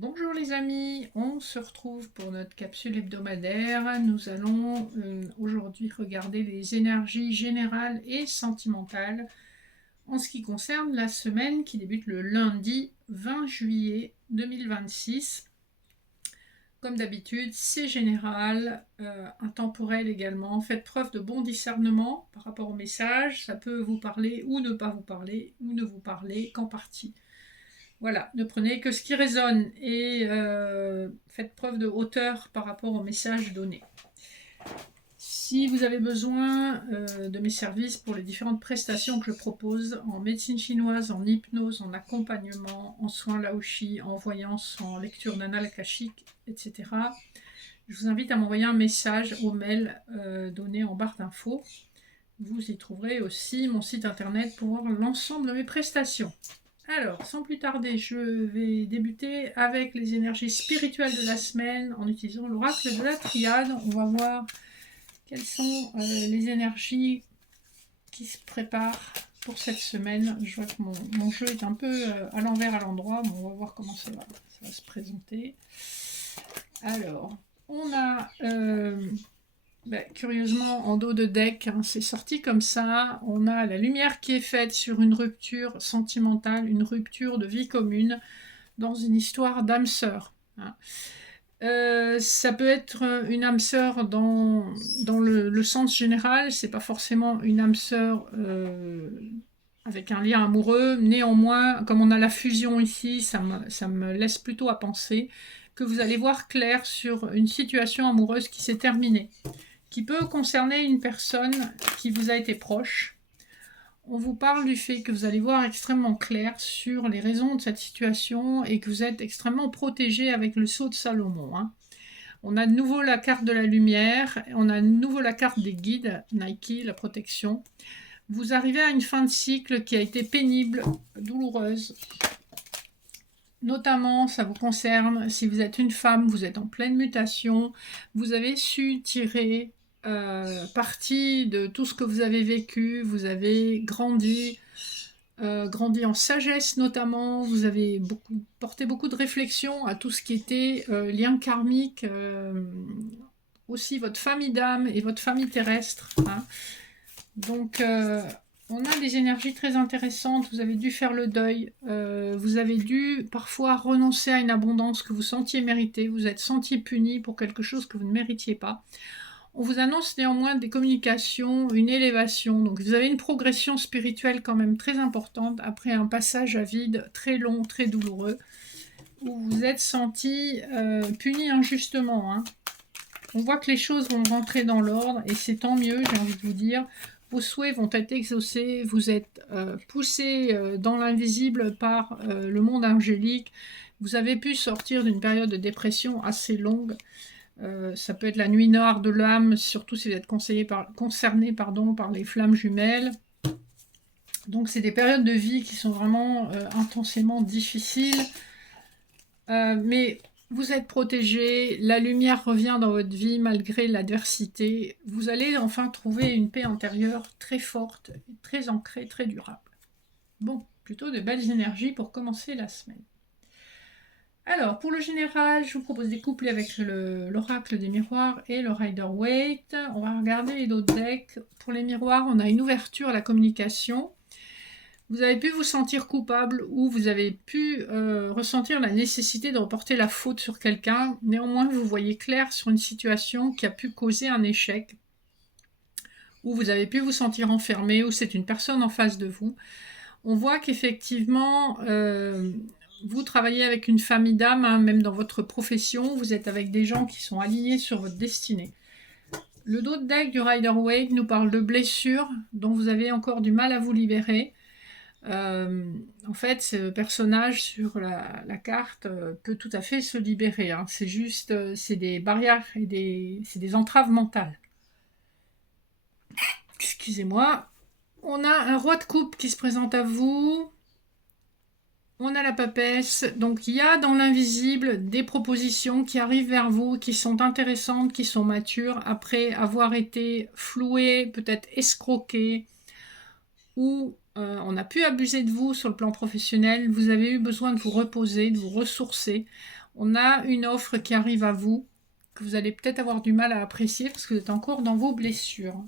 Bonjour les amis, on se retrouve pour notre capsule hebdomadaire. Nous allons aujourd'hui regarder les énergies générales et sentimentales en ce qui concerne la semaine qui débute le lundi 20 juillet 2026. Comme d'habitude, c'est général, intemporel également. Faites preuve de bon discernement par rapport au message. Ça peut vous parler ou ne pas vous parler, ou ne vous parler qu'en partie. Voilà, ne prenez que ce qui résonne et faites preuve de hauteur par rapport au message donné. Si vous avez besoin de mes services pour les différentes prestations que je propose en médecine chinoise, en hypnose, en accompagnement, en soins laoshi, en voyance, en lecture d'annales akashiques, etc., je vous invite à m'envoyer un message au mail donné en barre d'infos. Vous y trouverez aussi mon site internet pour voir l'ensemble de mes prestations. Alors, sans plus tarder, je vais débuter avec les énergies spirituelles de la semaine en utilisant l'oracle de la triade. On va voir quelles sont les énergies qui se préparent pour cette semaine. Je vois que mon jeu est un peu à l'envers à l'endroit, mais on va voir comment ça va se présenter. Alors, on a curieusement, en dos de deck, hein, c'est sorti comme ça. On a la lumière qui est faite sur une rupture sentimentale, une rupture de vie commune dans une histoire d'âme sœur. Hein. Ça peut être une âme sœur dans le sens général, c'est pas forcément une âme sœur avec un lien amoureux. Néanmoins, comme on a la fusion ici, ça me laisse plutôt à penser que vous allez voir clair sur une situation amoureuse qui s'est terminée, qui peut concerner une personne qui vous a été proche. On vous parle du fait que vous allez voir extrêmement clair sur les raisons de cette situation et que vous êtes extrêmement protégé avec le sceau de Salomon. Hein. On a de nouveau la carte de la lumière, on a de nouveau la carte des guides, Nike, la protection. Vous arrivez à une fin de cycle qui a été pénible, douloureuse. Notamment, ça vous concerne, si vous êtes une femme, vous êtes en pleine mutation, vous avez su tirer parti de tout ce que vous avez vécu, vous avez grandi en sagesse notamment, vous avez porté beaucoup de réflexion à tout ce qui était lien karmique, aussi votre famille d'âme et votre famille terrestre. Hein. Donc, on a des énergies très intéressantes, vous avez dû faire le deuil, vous avez dû parfois renoncer à une abondance que vous sentiez méritée, vous êtes senti puni pour quelque chose que vous ne méritiez pas. On vous annonce néanmoins des communications, une élévation, donc vous avez une progression spirituelle quand même très importante après un passage à vide très long, très douloureux, où vous êtes senti puni injustement. Hein. On voit que les choses vont rentrer dans l'ordre et c'est tant mieux, j'ai envie de vous dire. Vos souhaits vont être exaucés, vous êtes poussé dans l'invisible par le monde angélique. Vous avez pu sortir d'une période de dépression assez longue. Ça peut être la nuit noire de l'âme, surtout si vous êtes concerné par les flammes jumelles. Donc c'est des périodes de vie qui sont vraiment intensément difficiles. Mais vous êtes protégé, la lumière revient dans votre vie malgré l'adversité. Vous allez enfin trouver une paix intérieure très forte, très ancrée, très durable. Bon, plutôt de belles énergies pour commencer la semaine. Alors, pour le général, je vous propose des couplets avec l'oracle des miroirs et le Rider-Waite. On va regarder les autres decks. Pour les miroirs, on a une ouverture à la communication. Vous avez pu vous sentir coupable ou vous avez pu ressentir la nécessité de reporter la faute sur quelqu'un. Néanmoins, vous voyez clair sur une situation qui a pu causer un échec, ou vous avez pu vous sentir enfermé, ou c'est une personne en face de vous. On voit qu'effectivement, vous travaillez avec une famille d'âmes, hein, même dans votre profession, vous êtes avec des gens qui sont alignés sur votre destinée. Le dos de deck du Rider-Waite nous parle de blessures dont vous avez encore du mal à vous libérer. En fait, ce personnage sur la carte peut tout à fait se libérer. Hein. C'est juste, c'est des barrières et c'est des entraves mentales. Excusez-moi. On a un roi de coupe qui se présente à vous. On a la papesse. Donc, il y a dans l'invisible des propositions qui arrivent vers vous, qui sont intéressantes, qui sont matures, après avoir été flouées, peut-être escroquées, ou on a pu abuser de vous sur le plan professionnel. Vous avez eu besoin de vous reposer, de vous ressourcer. On a une offre qui arrive à vous, que vous allez peut-être avoir du mal à apprécier parce que vous êtes encore dans vos blessures.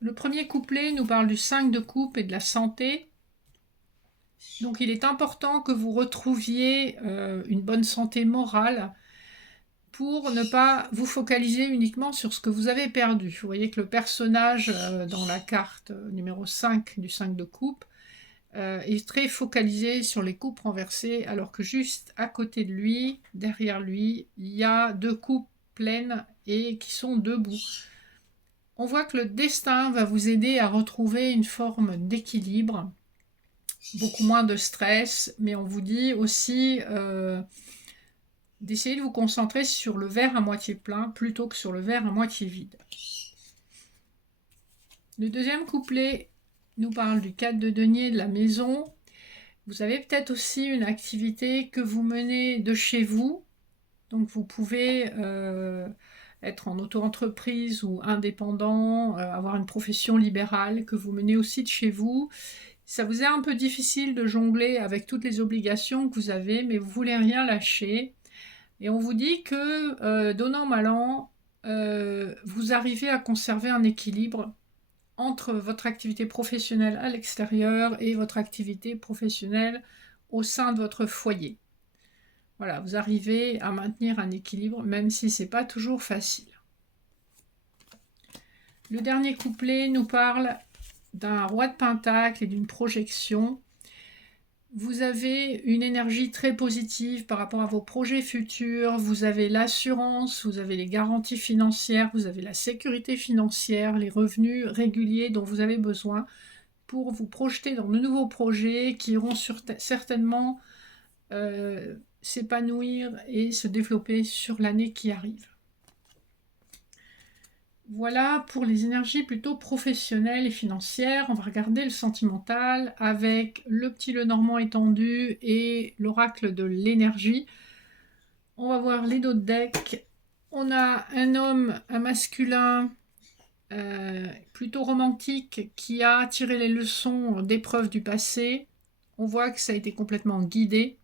Le premier couplet nous parle du 5 de coupe et de la santé. Donc il est important que vous retrouviez une bonne santé morale pour ne pas vous focaliser uniquement sur ce que vous avez perdu. Vous voyez que le personnage dans la carte numéro 5 du 5 de coupe est très focalisé sur les coupes renversées, alors que juste à côté de lui, derrière lui, il y a 2 coupes pleines et qui sont debout. On voit que le destin va vous aider à retrouver une forme d'équilibre, beaucoup moins de stress, mais on vous dit aussi d'essayer de vous concentrer sur le verre à moitié plein plutôt que sur le verre à moitié vide. Le deuxième couplet nous parle du 4 de denier de la maison. Vous avez peut-être aussi une activité que vous menez de chez vous, donc vous pouvez être en auto-entreprise ou indépendant, avoir une profession libérale que vous menez aussi de chez vous. Ça vous est un peu difficile de jongler avec toutes les obligations que vous avez, mais vous ne voulez rien lâcher. Et on vous dit que, donnant mal an, vous arrivez à conserver un équilibre entre votre activité professionnelle à l'extérieur et votre activité professionnelle au sein de votre foyer. Voilà, vous arrivez à maintenir un équilibre, même si ce n'est pas toujours facile. Le dernier couplet nous parle d'un roi de pentacle et d'une projection. Vous avez une énergie très positive par rapport à vos projets futurs, vous avez l'assurance, vous avez les garanties financières, vous avez la sécurité financière, les revenus réguliers dont vous avez besoin pour vous projeter dans de nouveaux projets qui iront certainement s'épanouir et se développer sur l'année qui arrive. Voilà pour les énergies plutôt professionnelles et financières. On va regarder le sentimental avec le petit Lenormand étendu et l'oracle de l'énergie. On va voir les dos de deck. On a un homme, un masculin plutôt romantique qui a tiré les leçons d'épreuves du passé. On voit que ça a été complètement guidé.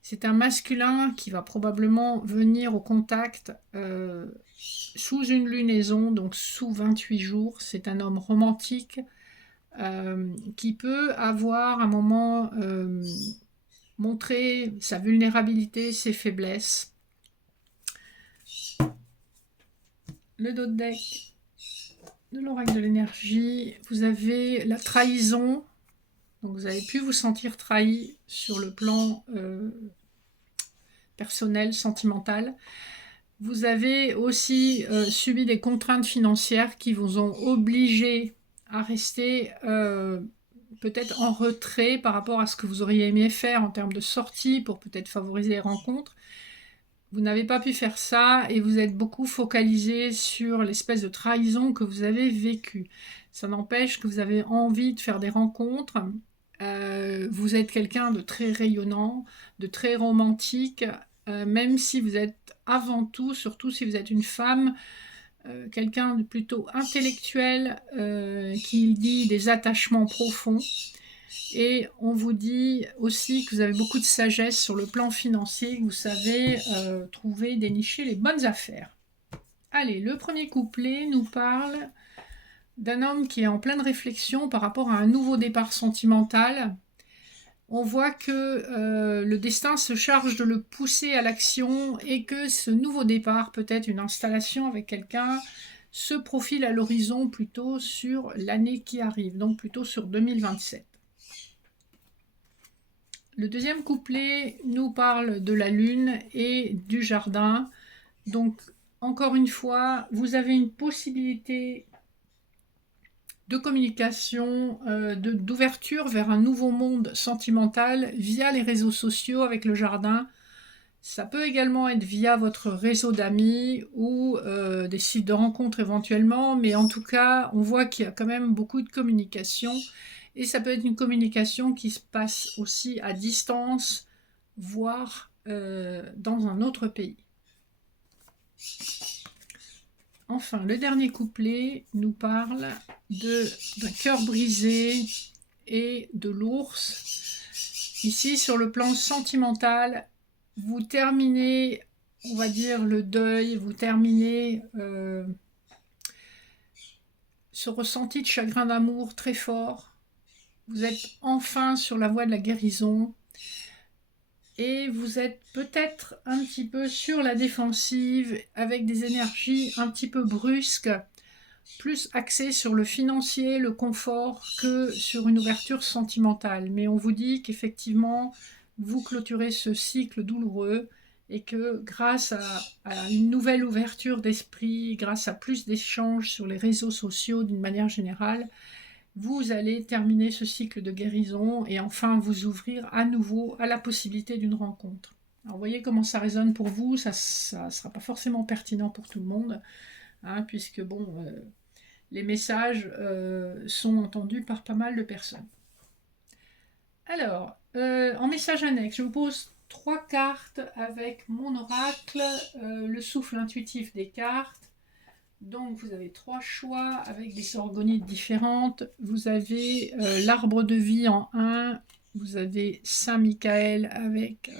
C'est un masculin qui va probablement venir au contact sous une lunaison, donc sous 28 jours. C'est un homme romantique qui peut avoir un moment montré sa vulnérabilité, ses faiblesses. Le dos de deck de l'oracle de l'énergie, vous avez la trahison. Donc vous avez pu vous sentir trahi sur le plan personnel, sentimental. Vous avez aussi subi des contraintes financières qui vous ont obligé à rester peut-être en retrait par rapport à ce que vous auriez aimé faire en termes de sortie pour peut-être favoriser les rencontres. Vous n'avez pas pu faire ça et vous êtes beaucoup focalisé sur l'espèce de trahison que vous avez vécue. Ça n'empêche que vous avez envie de faire des rencontres. Vous êtes quelqu'un de très rayonnant, de très romantique, même si vous êtes avant tout, surtout si vous êtes une femme, quelqu'un de plutôt intellectuel, qui dit des attachements profonds. Et on vous dit aussi que vous avez beaucoup de sagesse sur le plan financier, que vous savez trouver, dénicher les bonnes affaires. Allez, le premier couplet nous parle d'un homme qui est en pleine réflexion par rapport à un nouveau départ sentimental. On voit que le destin se charge de le pousser à l'action et que ce nouveau départ, peut-être une installation avec quelqu'un, se profile à l'horizon plutôt sur l'année qui arrive, donc plutôt sur 2027. Le deuxième couplet nous parle de la lune et du jardin. Donc, encore une fois, vous avez une possibilité de communication, d'ouverture vers un nouveau monde sentimental via les réseaux sociaux avec le jardin. Ça peut également être via votre réseau d'amis ou des sites de rencontres éventuellement, mais en tout cas, on voit qu'il y a quand même beaucoup de communication. Et ça peut être une communication qui se passe aussi à distance, voire dans un autre pays. Enfin, le dernier couplet nous parle d'un cœur brisé et de l'ours. Ici, sur le plan sentimental, vous terminez, on va dire, le deuil, vous terminez ce ressenti de chagrin d'amour très fort. Vous êtes enfin sur la voie de la guérison et vous êtes peut-être un petit peu sur la défensive avec des énergies un petit peu brusques, plus axées sur le financier, le confort que sur une ouverture sentimentale. Mais on vous dit qu'effectivement, vous clôturez ce cycle douloureux et que grâce à une nouvelle ouverture d'esprit, grâce à plus d'échanges sur les réseaux sociaux d'une manière générale, vous allez terminer ce cycle de guérison et enfin vous ouvrir à nouveau à la possibilité d'une rencontre. Alors vous voyez comment ça résonne pour vous, ça ne sera pas forcément pertinent pour tout le monde, hein, puisque bon, les messages sont entendus par pas mal de personnes. Alors, en message annexe, je vous pose 3 cartes avec mon oracle, le souffle intuitif des cartes. Donc vous avez 3 choix avec des orgonites différentes. Vous avez l'arbre de vie en 1, vous avez Saint Michael avec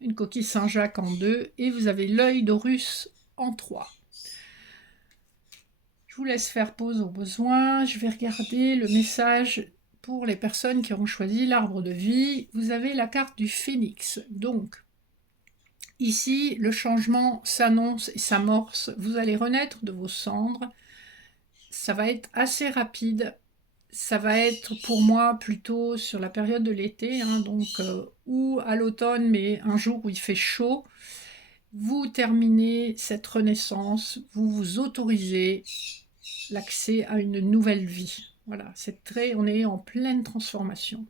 une coquille Saint-Jacques en 2 et vous avez l'œil d'Horus en 3. Je vous laisse faire pause au besoin. Je vais regarder le message pour les personnes qui auront choisi l'arbre de vie. Vous avez la carte du phénix. Donc, ici, le changement s'annonce et s'amorce. Vous allez renaître de vos cendres. Ça va être assez rapide. Ça va être pour moi plutôt sur la période de l'été, hein, donc ou à l'automne, mais un jour où il fait chaud. Vous terminez cette renaissance, vous vous autorisez l'accès à une nouvelle vie. Voilà, on est en pleine transformation.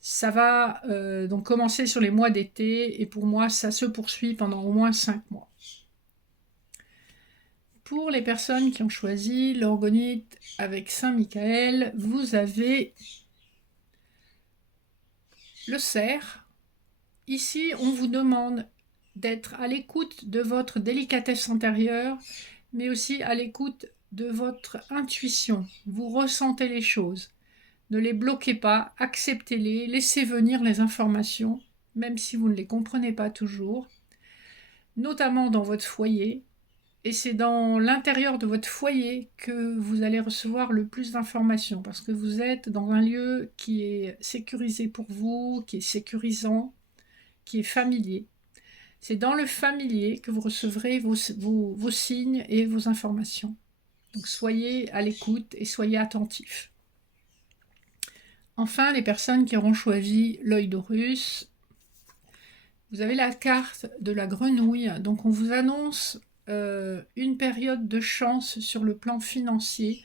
Ça va donc commencer sur les mois d'été et pour moi, ça se poursuit pendant au moins 5 mois. Pour les personnes qui ont choisi l'orgonite avec Saint Michael, vous avez le cerf. Ici, on vous demande d'être à l'écoute de votre délicatesse intérieure, mais aussi à l'écoute de votre intuition. Vous ressentez les choses. Ne les bloquez pas, acceptez-les, laissez venir les informations, même si vous ne les comprenez pas toujours, notamment dans votre foyer. Et c'est dans l'intérieur de votre foyer que vous allez recevoir le plus d'informations, parce que vous êtes dans un lieu qui est sécurisé pour vous, qui est sécurisant, qui est familier. C'est dans le familier que vous recevrez vos signes et vos informations. Donc soyez à l'écoute et soyez attentifs. Enfin, les personnes qui auront choisi l'œil d'Horus, vous avez la carte de la grenouille. Donc on vous annonce une période de chance sur le plan financier.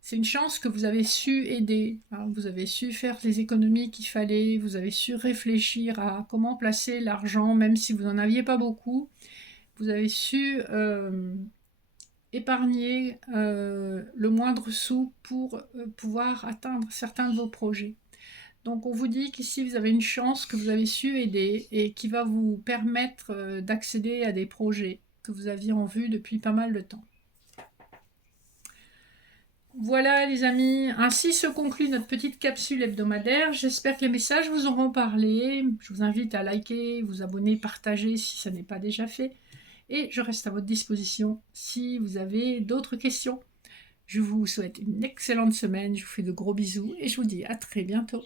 C'est une chance que vous avez su aider, hein. Vous avez su faire les économies qu'il fallait, vous avez su réfléchir à comment placer l'argent, même si vous n'en aviez pas beaucoup. Vous avez su épargner le moindre sou pour pouvoir atteindre certains de vos projets. Donc on vous dit qu'ici vous avez une chance que vous avez su aider et qui va vous permettre d'accéder à des projets que vous aviez en vue depuis pas mal de temps. Voilà les amis, ainsi se conclut notre petite capsule hebdomadaire. J'espère que les messages vous auront parlé. Je vous invite à liker, vous abonner, partager si ça n'est pas déjà fait. Et je reste à votre disposition si vous avez d'autres questions. Je vous souhaite une excellente semaine, je vous fais de gros bisous et je vous dis à très bientôt.